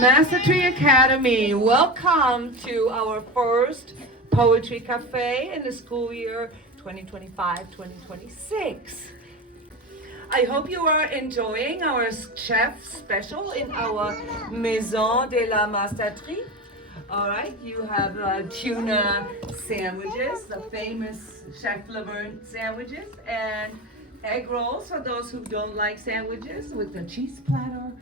Master Tree Academy, welcome to our first Poetry Cafe in the school year 2025-2026. I hope you are enjoying our chef special in our Maison de la Masteterie. All right, you have tuna sandwiches, the famous Chef Laverne sandwiches, and egg rolls for those who don't like sandwiches, with the cheese platter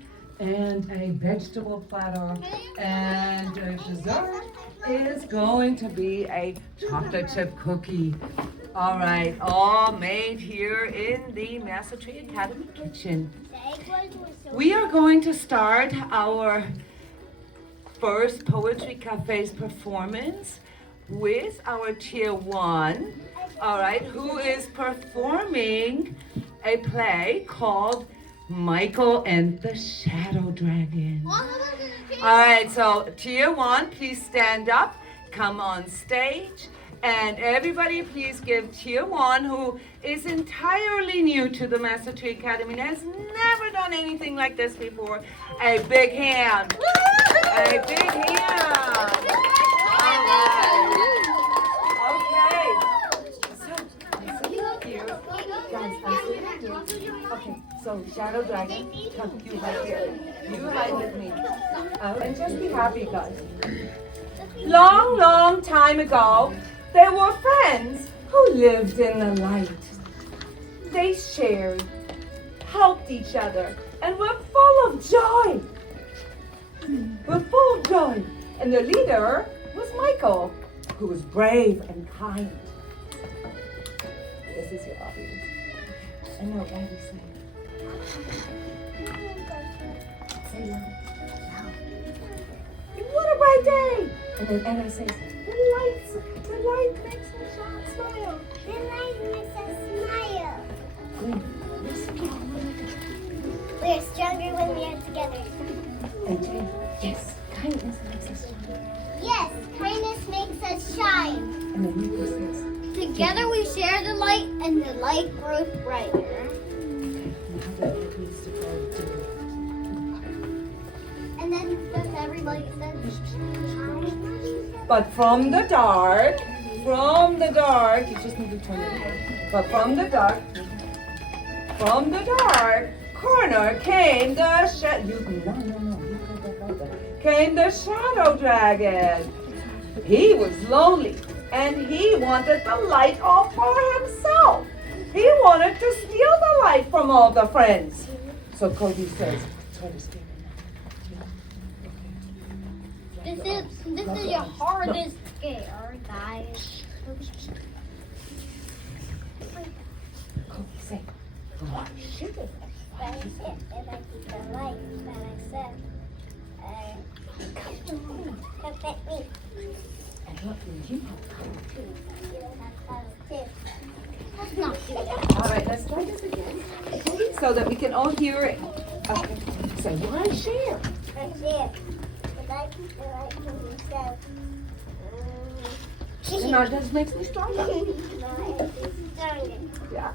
and a vegetable platter, and the dessert is going to be a chocolate chip cookie. All right, all made here in the Master Tree Academy kitchen. We are going to start our first Poetry Cafe's performance with our Tier 1, all right, who is performing a play called Michael and the Shadow Dragon. All right, so Tier 1, please stand up, come on stage, and everybody please give Tier 1, who is entirely new to the Master Tree Academy and has never done anything like this before, a big hand. A big hand. All right. Okay. So, here. Guys, I see you. Okay, so Shadow Dragon, come, you hide here. You hide with me. And just be happy, guys. Long, long time ago, there were friends who lived in the light. They shared, helped each other, and were full of joy. And their leader was Michael, who was brave and kind. This is your audience. I know, Andy, say loud. What a bright day! And then Anna says, the light makes me smile. The light makes us smile. We're stronger when we are together. And Jane, yes, kindness makes us shine. Yes, kindness makes us shine. And then Nico says, Together we share the light, and the light grows brighter. okay, now that it needs to go to And then does everybody say, But from the dark, you just need to turn it. But from the dark corner came the shadow dragon. He was lonely and he wanted the light all for himself. He wanted to steal the light from all the friends. So Cody says, try to steal This is your hardest scare, guys. Cody, say, oh, shit. And I keep the light that I said. Come at me. And look, you Let's not do that. all right, let's try this again. So that we can all hear it. Okay. So why share? That's it. But I keep the light for myself. Now this makes me stronger. Stronger. Yeah.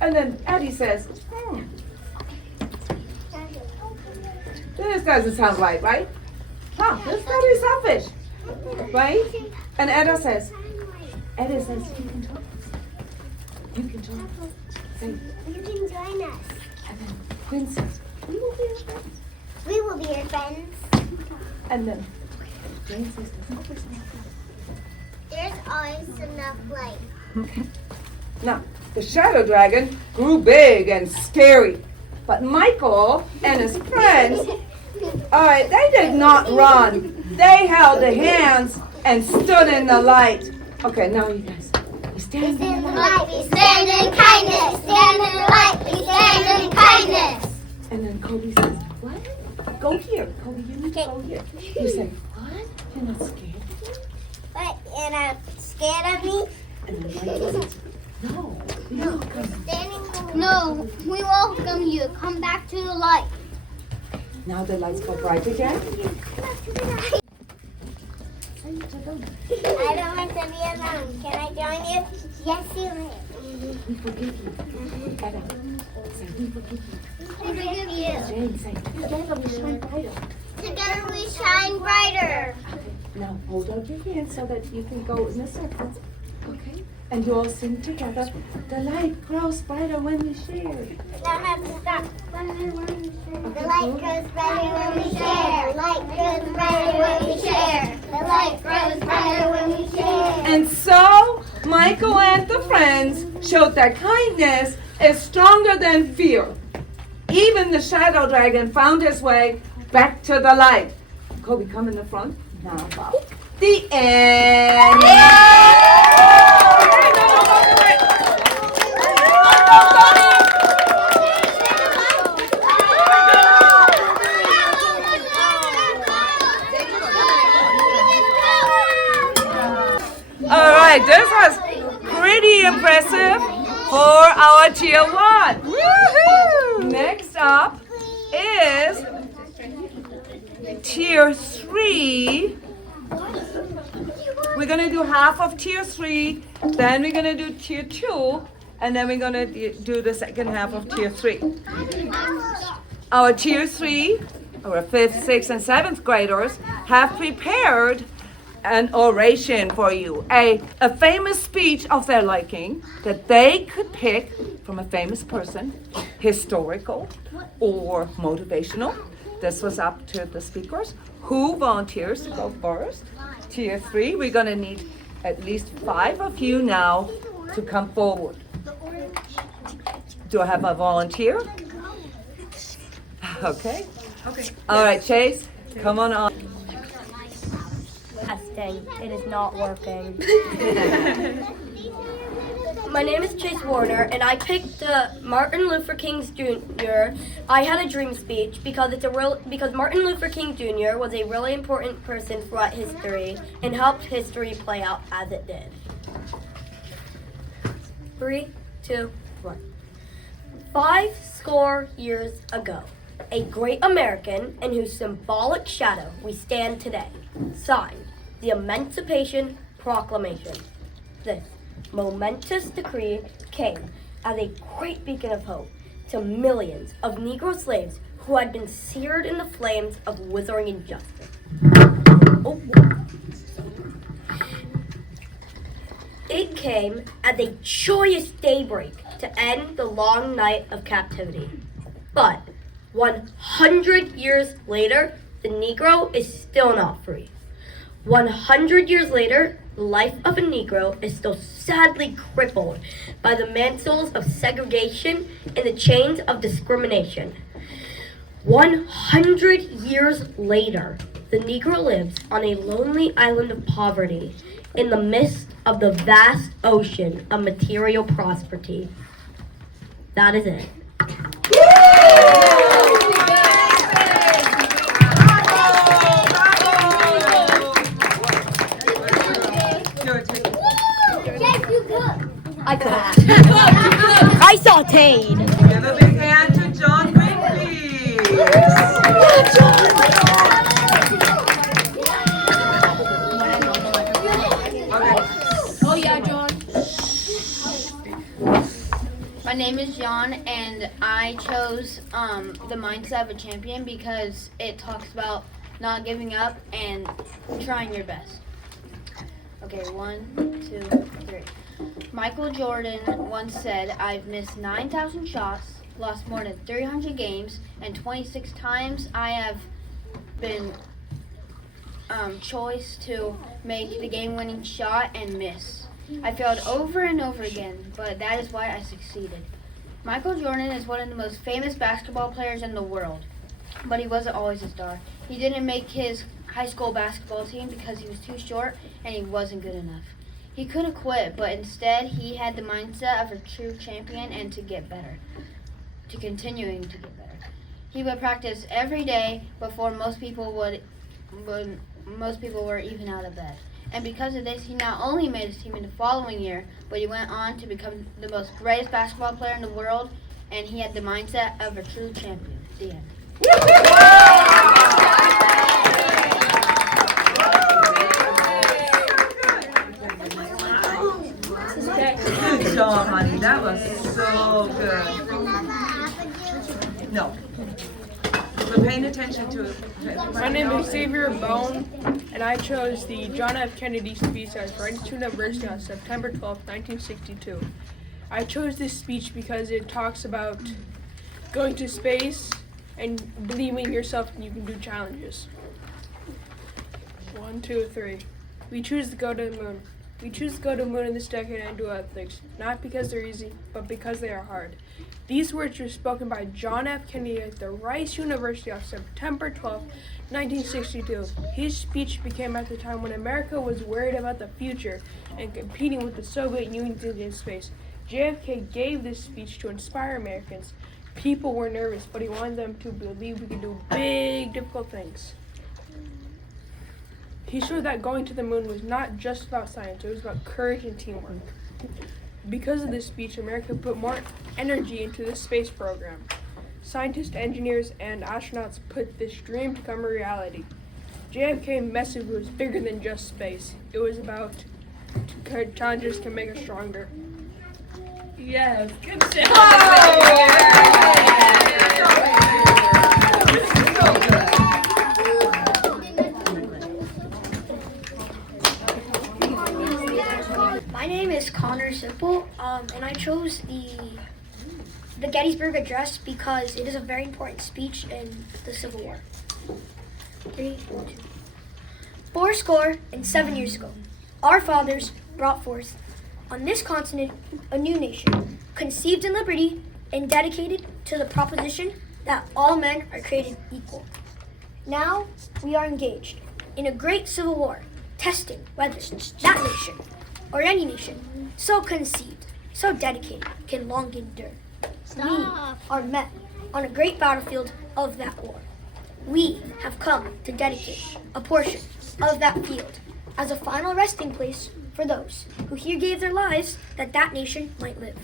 And then Eddie says, this doesn't sound right? Huh, this is probably selfish, right? And Eddie says, you can talk. You can talk. Say, You can join us. and then Quinn says, we will be your friends. We will be your friends. And then Jane says, There's always enough light. okay. Now, the shadow dragon grew big and scary. But Michael and his friends, all right, they did not run. They held their hands and stood in the light. Okay, now you guys, we stand in the light. We stand in kindness. Stand in the light. We stand in kindness. And then Kobe says, what? Go here. Kobe, you need to go here. You say, what? You're not scared of me? But you're not scared of me? And then Michael says, no. No, we welcome you. Come back to the light. Now the lights go bright again. I don't want to be alone. Can I join you? Yes, you may. We forgive you. Edda, say we forgive you. We forgive you. Jane, say together we shine brighter. together we shine brighter. Now hold out your hands so that you can go in a circle. Okay? And you all sing together. The light grows brighter when we share. Now have to stop. The light grows brighter when we share. The light grows brighter when we share. The light grows brighter when we share. And so, Michael and the friends showed that kindness is stronger than fear. Even the shadow dragon found his way back to the light. Kobe, come in the front. Now, bow. The end. All right, this was pretty impressive for our tier 1. Woohoo! Next up is tier 3. We're gonna do half of tier 3, then we're gonna do tier 2, and then we're gonna do the second half of tier 3. Our tier 3, our 5th, 6th, and 7th graders have prepared an oration for you, a famous speech of their liking that they could pick from a famous person, historical or motivational. This was up to the speakers. Who volunteers to go first? Tier 3, we're gonna need at least 5 of you now to come forward. Do I have a volunteer? Okay. All right, Chase, come on. Testing. It is not working. My name is Chase Warner, and I picked Martin Luther King Jr. I had a dream speech because Martin Luther King Jr. was a really important person throughout history and helped history play out as it did. 3, 2, 1. 50 years ago, a great American in whose symbolic shadow we stand today, signed the Emancipation Proclamation. This momentous decree came as a great beacon of hope to millions of Negro slaves who had been seared in the flames of withering injustice. It came as a joyous daybreak to end the long night of captivity. But 100 years later, the Negro is still not free. 100 years later, the life of a Negro is still sadly crippled by the mantles of segregation and the chains of discrimination. 100 years later, the Negro lives on a lonely island of poverty in the midst of the vast ocean of material prosperity. That is it. I cooked. I sauteed. Give a big hand to John Green, please. Oh yeah, John. My name is John, and I chose the mindset of a champion because it talks about not giving up and trying your best. Okay, 1, 2, 3. Michael Jordan once said, "I've missed 9,000 shots, lost more than 300 games, and 26 times I have been choice to make the game-winning shot and miss. I failed over and over again, but that is why I succeeded." Michael Jordan is one of the most famous basketball players in the world, but he wasn't always a star. He didn't make his high school basketball team because he was too short and he wasn't good enough. He could have quit, but instead he had the mindset of a true champion and to get better, to continuing to get better. He would practice every day before most people were even out of bed. And because of this, he not only made his team in the following year, but he went on to become the most greatest basketball player in the world, and he had the mindset of a true champion. The end. Good job, honey. That was so good. No. So paying attention to it. My name is Xavier Bone, and I chose the John F. Kennedy speech at Wright University on September 12, 1962. I chose this speech because it talks about going to space and believing in yourself and you can do challenges. 1, 2, 3. We choose to go to the moon. We choose to go to the moon in this decade and do other things, not because they're easy, but because they are hard. These words were spoken by John F. Kennedy at the Rice University on September 12, 1962. His speech became at the time when America was worried about the future and competing with the Soviet Union in space. JFK gave this speech to inspire Americans. People were nervous, but he wanted them to believe we could do big, difficult things. He showed that going to the moon was not just about science, it was about courage and teamwork. Because of this speech, America put more energy into the space program. Scientists, engineers, and astronauts put this dream to become a reality. JFK's message was bigger than just space. It was about challenges can make us stronger. Yes, good job. My name is Connor Simple, and I chose the Gettysburg Address because it is a very important speech in the Civil War. 3, 2. 407 years ago, our fathers brought forth on this continent a new nation, conceived in liberty and dedicated to the proposition that all men are created equal. Now we are engaged in a great civil war, testing whether that nation or any nation so conceived, so dedicated, can long endure. We are met on a great battlefield of that war. We have come to dedicate a portion of that field as a final resting place for those who here gave their lives that that nation might live.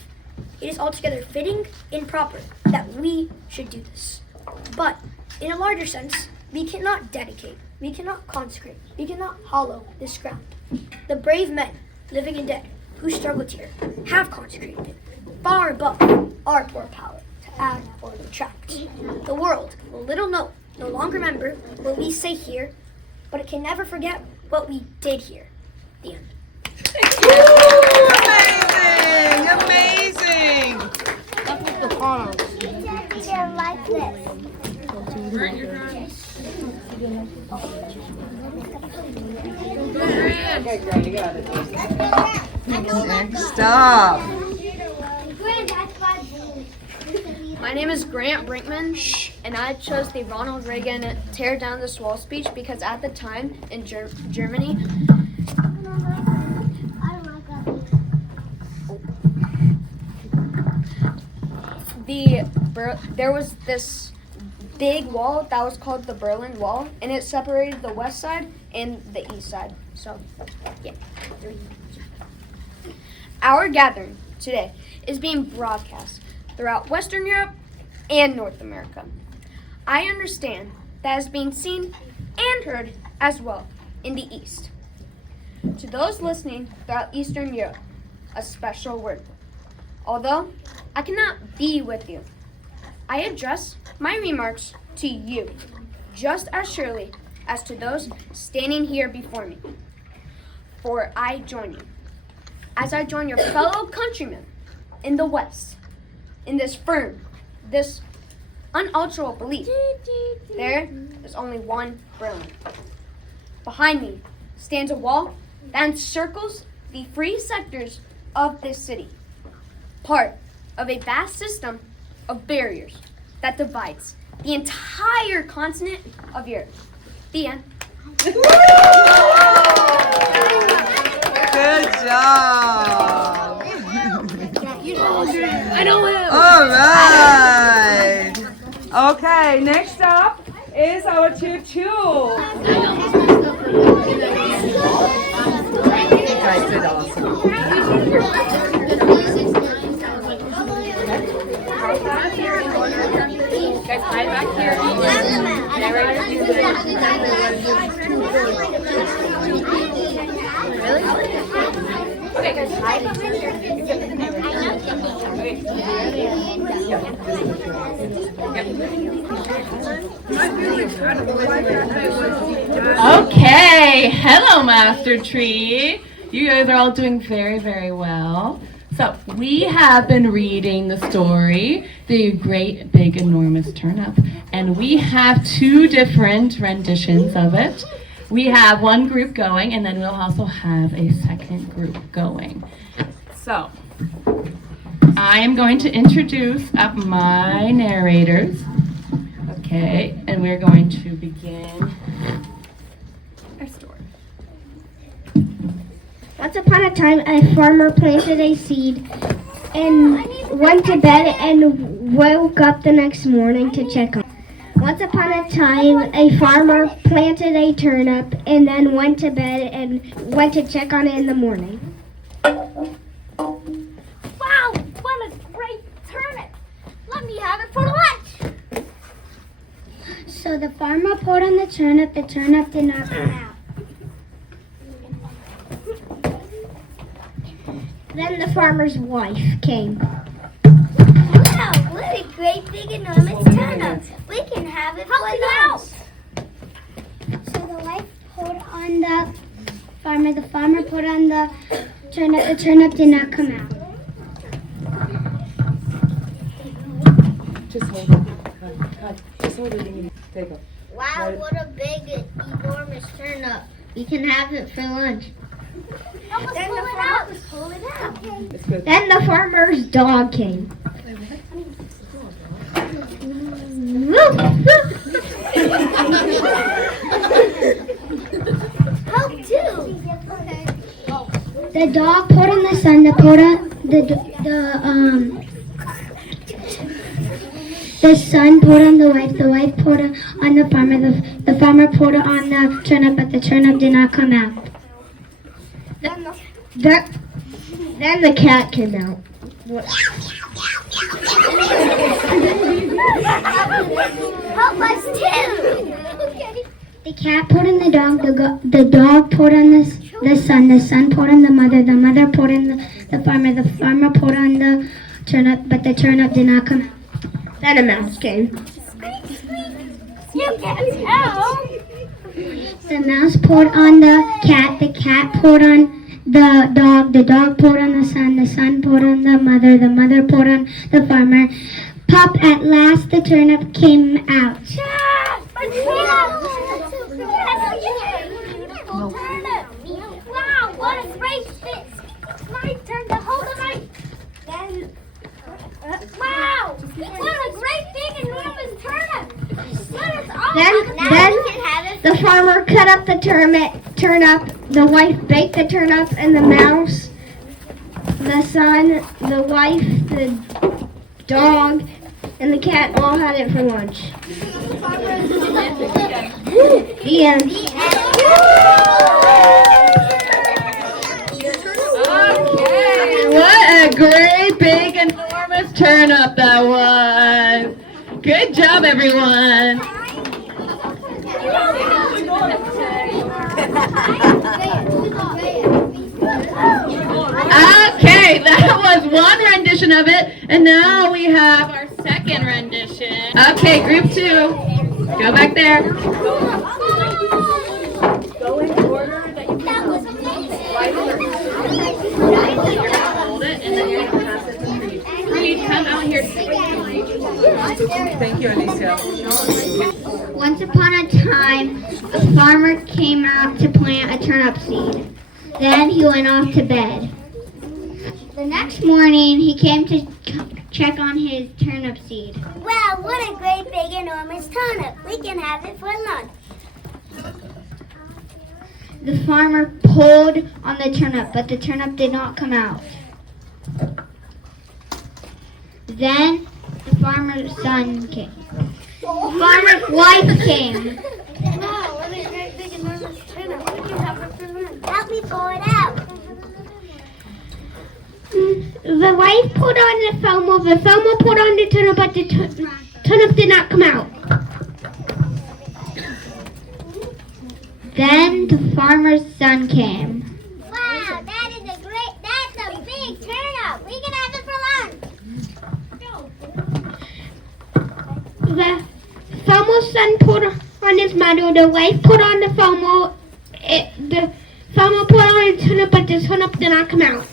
It is altogether fitting and proper that we should do this. But in a larger sense, we cannot dedicate, we cannot consecrate, we cannot hallow this ground. The brave men, living and dead, who struggled here, have consecrated it, far above our poor power to add or detract. The world will little know, no longer remember what we say here, but it can never forget what we did here. The end. Amazing! Teacher, like this. Next up. My name is Grant Brinkman, and I chose the Ronald Reagan Tear Down This Wall speech because at the time in Germany, there was this big wall that was called the Berlin Wall, and it separated the west side and the east side. So, yeah. Our gathering today is being broadcast throughout Western Europe and North America. I understand that is being seen and heard as well in the East. To those listening throughout Eastern Europe, a special word. Although I cannot be with you, I address my remarks to you just as surely as to those standing here before me. For I join you, as I join your fellow countrymen in the West, in this firm, this unalterable belief. There is only one Berlin. Behind me stands a wall that encircles the free sectors of this city, part of a vast system of barriers that divides the entire continent of Europe. The end. Good job. I know him. All right. Okay, next up is our tutu. You guys did awesome. Guys, hide back here. Really? Okay, guys, hide. Okay, hello Master Tree. You guys are all doing very, very well. So we have been reading the story, The Great Big Enormous Turnip, and we have two different renditions of it. We have one group going, and then we'll also have a second group going. So I am going to introduce up my narrators. Okay, and we're going to begin our story. Once upon a time, a farmer planted a seed and went to bed and woke up the next morning to check on it. Once upon a time, a farmer planted a turnip and then went to bed and went to check on it in the morning. Wow, what a great turnip! Let me have it for lunch! So the farmer pulled on the turnip did not come out. Then the farmer's wife came. Wow, what a great big enormous turnip! We can have it for lunch! So the wife pulled on the farmer pulled on the turnip did not come out. Just hold it. Cut. Just hold it and take it. Wow, what a big, enormous turnip. We can have it for lunch. Then the farmer pull it out. It's good. Then the farmer's dog came. Help too! The dog pulled on the son, the son pulled on the wife pulled on the farmer, the farmer pulled on the turnip, but the turnip did not come out. Then the cat came out. Help us too! The cat pulled on the dog, the dog pulled on the son pulled on the mother pulled on the farmer pulled on the turnip, but the turnip did not come out. Then a mouse came. You can't help! The mouse pulled on the cat pulled on the dog pulled on the son pulled on the mother pulled on the farmer. Pop, at last the turnip came out. Beautiful turnip! Wow, what a great fit! My turn to hold the mic. Then, wow, what a great big enormous turnip! What is all Then the farmer cut up the turnip. The wife baked the turnip, and the mouse, the son, the wife, the dog, and the cat all had it for lunch. The end. Okay, what a great big enormous turnip that was. Good job, everyone. Okay, that was one rendition of it, and now we have our second rendition. Okay, group 2, go back there. Go in order that you can. You're gonna hold it, and then you're gonna pass it to Reed. Reed, come out here. Thank you, Alicia. Once upon a time, a farmer came out to plant a turnip seed. Then he went off to bed. The next morning, he came to check on his turnip seed. Wow, what a great big enormous turnip! We can have it for lunch. The farmer pulled on the turnip, but the turnip did not come out. Then the farmer's son came. The farmer's wife came. Wow, what a great big enormous turnip! We can have it for lunch. Help me pull it out. The wife put on the Thelma put on the turnip, but the turnip did not come out. Then the farmer's son came. Wow, that's a big turnip. We can have it for lunch. The Thelma FOMO son put on his medal. The wife put on the FOMO. The FOMO put on a turnip, but the turnip did not come out.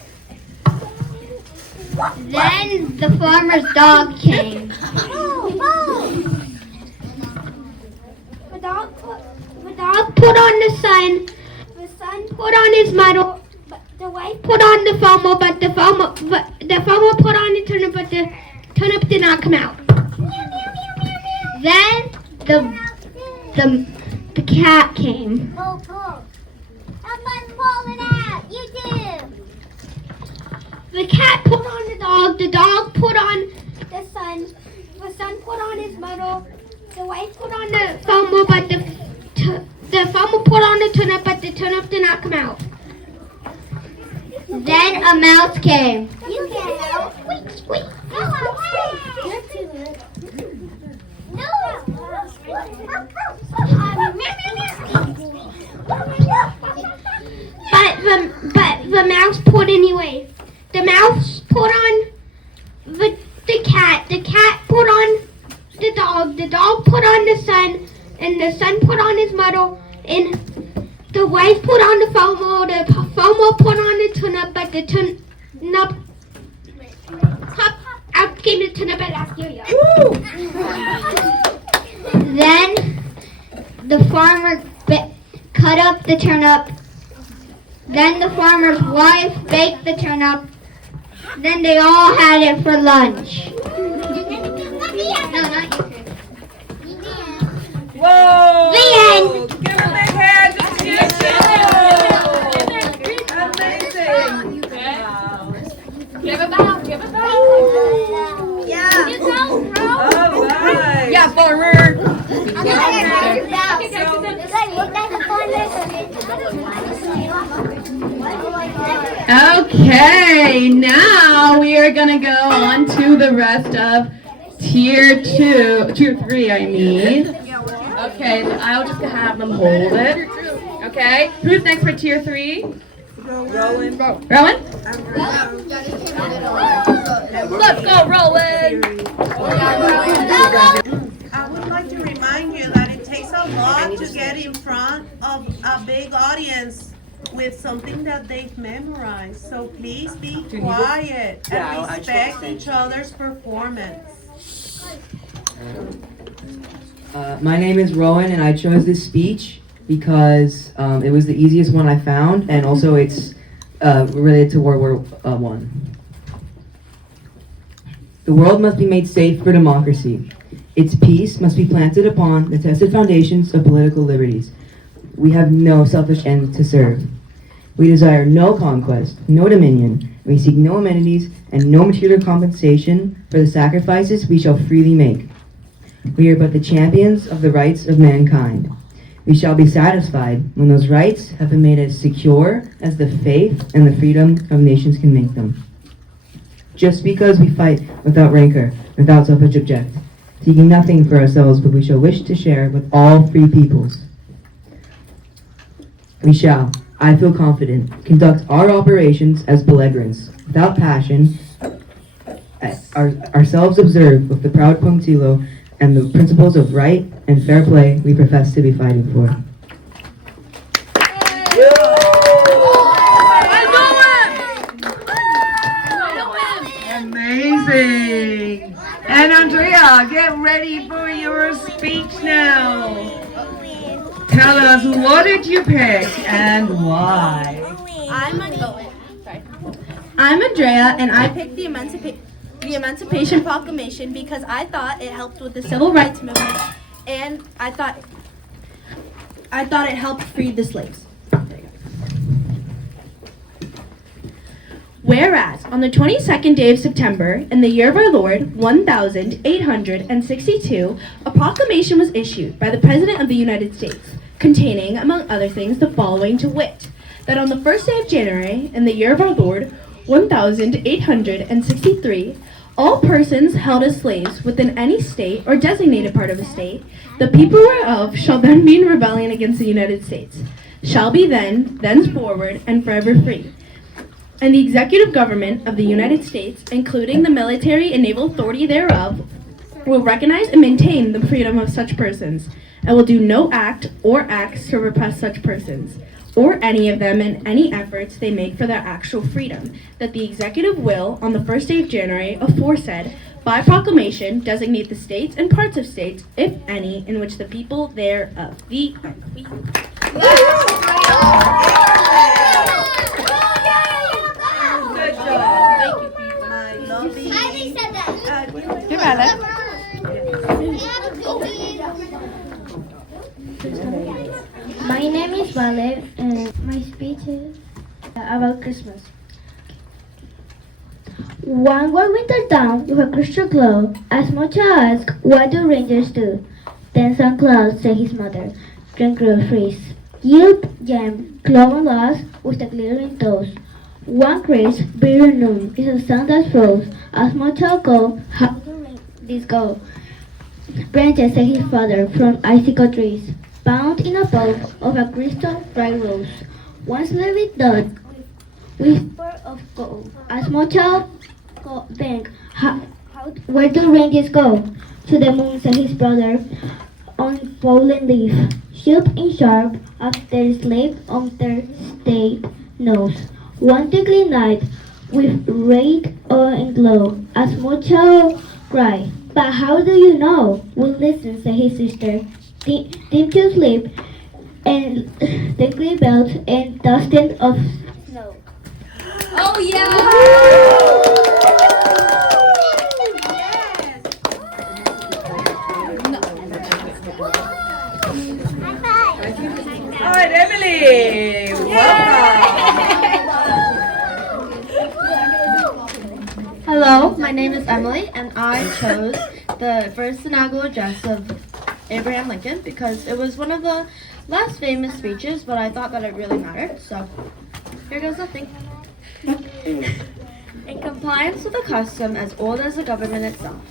Then the farmer's dog came. The dog put on the son. The son put on his medal. But the wife put on the FOMO, but the FOMO put on the turnip, but the turnip did not come out. Then the cat came. The cat put on the dog put on the son put on his medal, the wife put on the FOMO, but the FOMO put on the turnip, but the turnip did not come out. Then a mouse came. You get out. Squeak, squeak. No, But the mouse put anyway. The mouse put on the cat put on the dog put on the son, and the son put on his medal, and the wife put on the FOMO put on the turnip, but the turnip out came the turnip and out here. Then the farmer cut up the turnip. Then the farmer's wife baked the turnip. Then they all had it for lunch. No, not you. Whoa! The end. Give a big hand to you two. Amazing. Wow. Give a bow, give a bow. Yeah. All right. Yeah, farmer. Okay, now we are gonna go on to the rest of tier 3, I mean. Okay, I'll just have them hold it. Okay, who's next for tier 3? Rowan. Rowan? Let's go, Rowan! I would like to remind you that it takes a lot to get in front of a big audience with something that they've memorized. So please be quiet and respect each other's performance. My name is Rowan, and I chose this speech because it was the easiest one I found, and also it's related to World War I. The world must be made safe for democracy. Its peace must be planted upon the tested foundations of political liberties. We have no selfish end to serve. We desire no conquest, no dominion, and we seek no amenities and no material compensation for the sacrifices we shall freely make. We are but the champions of the rights of mankind. We shall be satisfied when those rights have been made as secure as the faith and the freedom of nations can make them. Just because we fight without rancor, without selfish object, seeking nothing for ourselves but we shall wish to share with all free peoples. We shall, I feel confident, conduct our operations as belligerents, without passion, ourselves observe with the proud punctilio and the principles of right and fair play we profess to be fighting for. Amazing. And Andrea, get ready for your speech now. Tell us, what did you pick and why? I'm Andrea, and I picked the Emancipation Proclamation because I thought it helped with the civil rights movement, and I thought it helped free the slaves. Whereas, on the 22nd day of September, in the year of our Lord, 1862, a proclamation was issued by the President of the United States, containing, among other things, the following to wit, that on the first day of January, in the year of our Lord, 1863, all persons held as slaves within any state or designated part of a state, the people whereof shall then be in rebellion against the United States, shall be thenceforward, and forever free. And the executive government of the United States, including the military and naval authority thereof, will recognize and maintain the freedom of such persons, and will do no act or acts to repress such persons, or any of them in any efforts they make for their actual freedom, that the executive will, on the first day of January aforesaid, by proclamation, designate the states and parts of states, if any, in which the people thereof. The Good job. My lovely. You're valid. My name is Vale, and my speech is about Christmas. One white winter dawn with a crystal glow, as much asked, what do rangers do? Then Santa Claus, said his mother, drink real freeze. Yield, jam, glow and lost with the glittering toes. One crisp, bitter noon is a sun that froze, as much shall go, how do this go? Branches, said his father, from icicle trees, bound in a bow of a crystal bright rose. One slave dot whisper of gold, as much shall go bank. Where do rangers go? To the moon, said his brother, on fallen leaf. Shield in sharp, of their slave on their state nose. One twinkling night, with red and glow, as much shall cry. But how do you know? Well, listen, said his sister. Dim to sleep, and the green belt and dusting of snow. Oh yeah! All right, Emily. Welcome. Hello, my name is Emily, and I chose the first inaugural address of Abraham Lincoln because it was one of the less famous speeches, but I thought that it really mattered, so here goes nothing. In compliance with a custom as old as the government itself,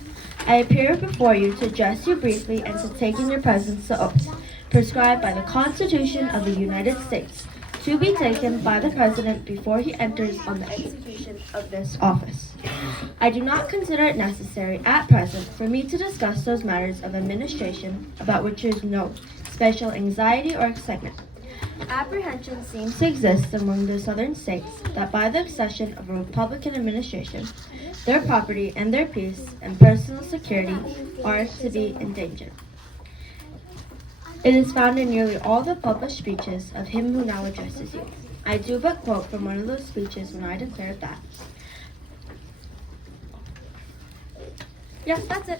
I appear before you to address you briefly and to take in your presence the oath prescribed by the Constitution of the United States to be taken by the President before he enters on the execution of this office. I do not consider it necessary at present for me to discuss those matters of administration about which there is no special anxiety or excitement. Apprehension seems to exist among the southern states that by the accession of a Republican administration, their property and their peace and personal security are to be endangered. It is found in nearly all the published speeches of him who now addresses you. I do but quote from one of those speeches when I declared that. Yes, that's it.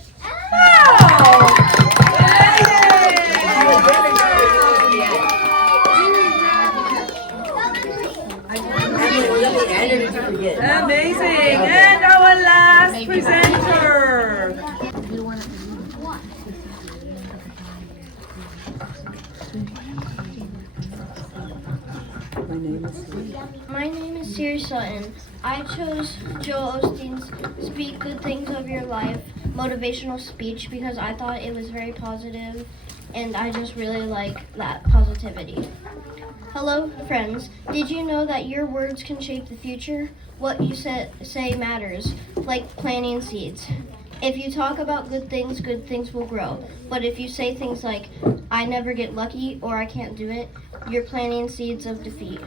Amazing. And our last presenter. My name is Siri Sutton. I chose Joel Osteen's Speak Good Things of Your Life motivational speech because I thought it was very positive and I just really like that positivity. Hello, friends. Did you know that your words can shape the future? What you say matters, like planting seeds. If you talk about good things will grow. But if you say things like, I never get lucky or I can't do it, you're planting seeds of defeat.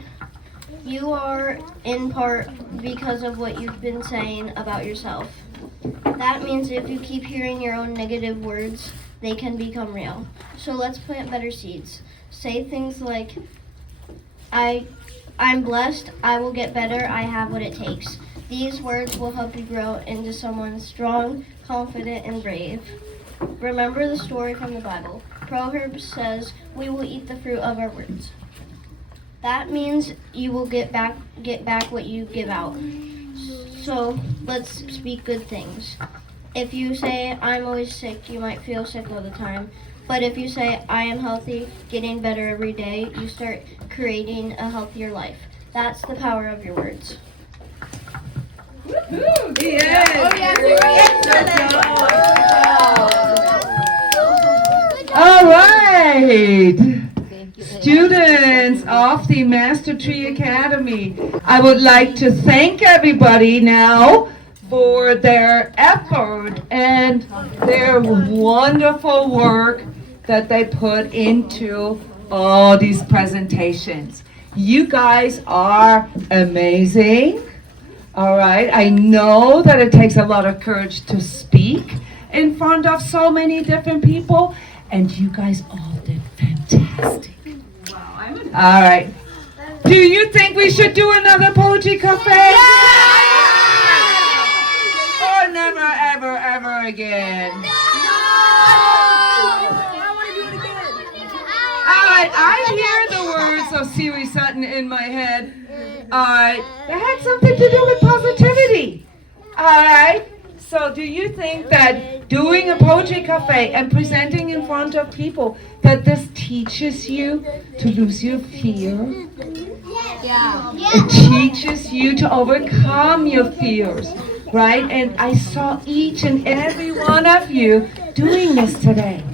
You are in part because of what you've been saying about yourself. That means if you keep hearing your own negative words, they can become real. So let's plant better seeds. Say things like, I'm blessed, I will get better, I have what it takes. These words will help you grow into someone strong, confident, and brave. Remember the story from the Bible. Proverbs says, we will eat the fruit of our words. That means you will get back what you give out. So let's speak good things. If you say, I'm always sick, you might feel sick all the time. But if you say, I am healthy, getting better every day, you start creating a healthier life. That's the power of your words. All right. Students of the Master Tree Academy, I would like to thank everybody now for their effort and their wonderful work that they put into all these presentations. You guys are amazing. All right, I know that it takes a lot of courage to speak in front of so many different people, and you guys all did fantastic. All right. Do you think we should do another poetry cafe? Or never, ever, ever again? Alright, I hear the words of Siri Sutton in my head. Alright, that had something to do with positivity. Alright, so do you think that doing a poetry cafe and presenting in front of people, that this teaches you to lose your fear? Yeah. It teaches you to overcome your fears, right? And I saw each and every one of you doing this today.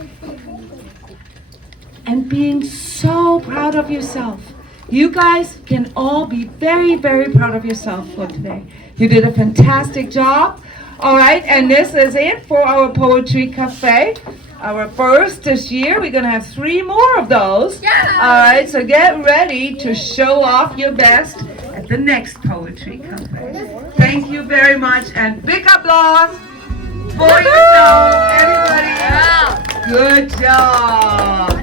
And being so proud of yourself. You guys can all be very, very proud of yourself for today. You did a fantastic job. All right, and this is it for our Poetry Cafe. Our first this year. We're going to have 3 more of those. Yeah. All right, so get ready to show off your best at the next Poetry Cafe. Thank you very much, and big applause for yourself, everybody. Good job.